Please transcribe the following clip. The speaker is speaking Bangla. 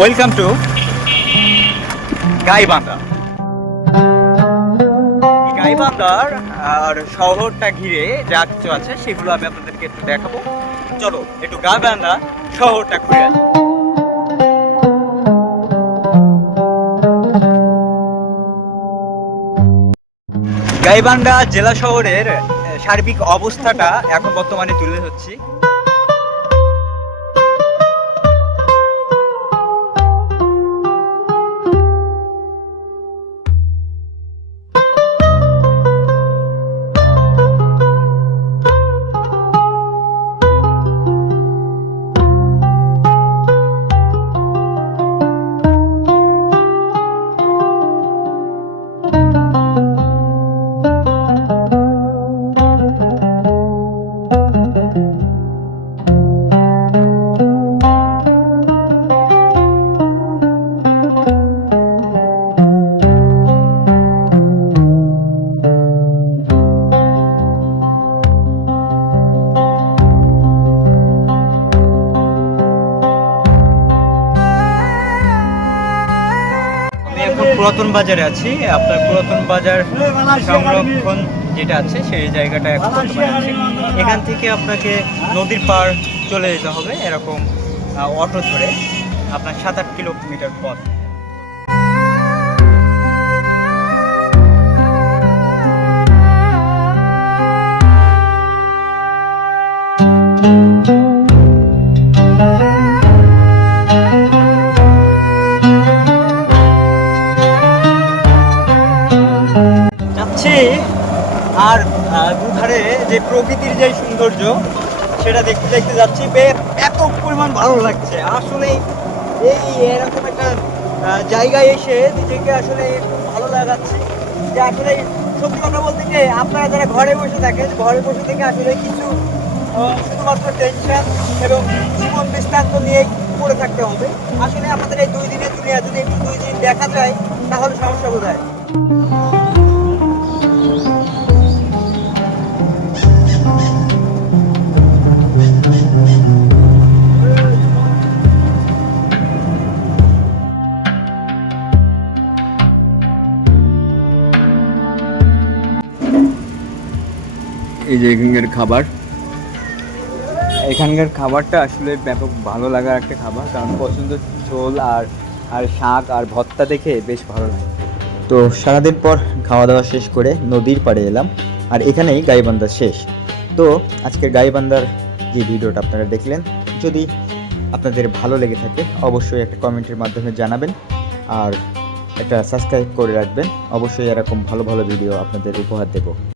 Welcome to Gaibandha. গাইবান্ধার আর শহরটা ঘিরে যা কিছু আছে সেগুলো আমি আপনাদেরকে একটু দেখাবো। চলো একটু গাইবান্ধা শহরটা ঘুরে আসি। গাইবান্ধা জেলা শহরের সার্বিক অবস্থাটা এখন বর্তমানে তুলে ধরছি। এখন পুরাতন বাজারে আছি। আপনার পুরাতন বাজার সংরক্ষণ যেটা আছে সেই জায়গাটা এখন বর্তমানে আছি। এখান থেকে আপনাকে নদীর পার চলে যেতে হবে এরকম অটো ধরে, আপনার 7-8 কিলোমিটার পথ। আর দুধারে যে প্রকৃতির যে সৌন্দর্য সেটা দেখতে দেখতে যাচ্ছি, ব্যাপক পরিমাণ ভালো লাগছে আসলে। এই এরকম একটা জায়গায় এসে নিজেকে আসলে একটু ভালো লাগাচ্ছে যে আসলে সত্যি কথা বলতে যে আপনারা যারা ঘরে বসে থাকেন, ঘরে বসে থেকে আসলে কিছু শুধুমাত্র টেনশন এবং জীবন বৃত্তান্ত নিয়ে পড়ে থাকতে হবে। আসলে আমাদের এই 2 দিনের দুনিয়া যদি একটু 2 দিন দেখা যায় তাহলে সমস্যা বোধহয়। এই যে এখানকার খাবারটা আসলে ব্যাপক ভালো লাগার একটা খাবার, কারণ পছন্দ ঝোল আর আর শাক আর ভর্তা দেখে বেশ ভালো লাগে। তো সারাদিন পর খাওয়া দাওয়া শেষ করে নদীর পাড়ে এলাম, আর এখানেই গাইবান্ধা শেষ। তো আজকের গাইবান্ধার যে ভিডিওটা আপনারা দেখলেন, যদি আপনাদের ভালো লেগে থাকে অবশ্যই একটা কমেন্টের মাধ্যমে জানাবেন, আর একটা সাবস্ক্রাইব করে রাখবেন। অবশ্যই এরকম ভালো ভালো ভিডিও আপনাদের উপহার দেব।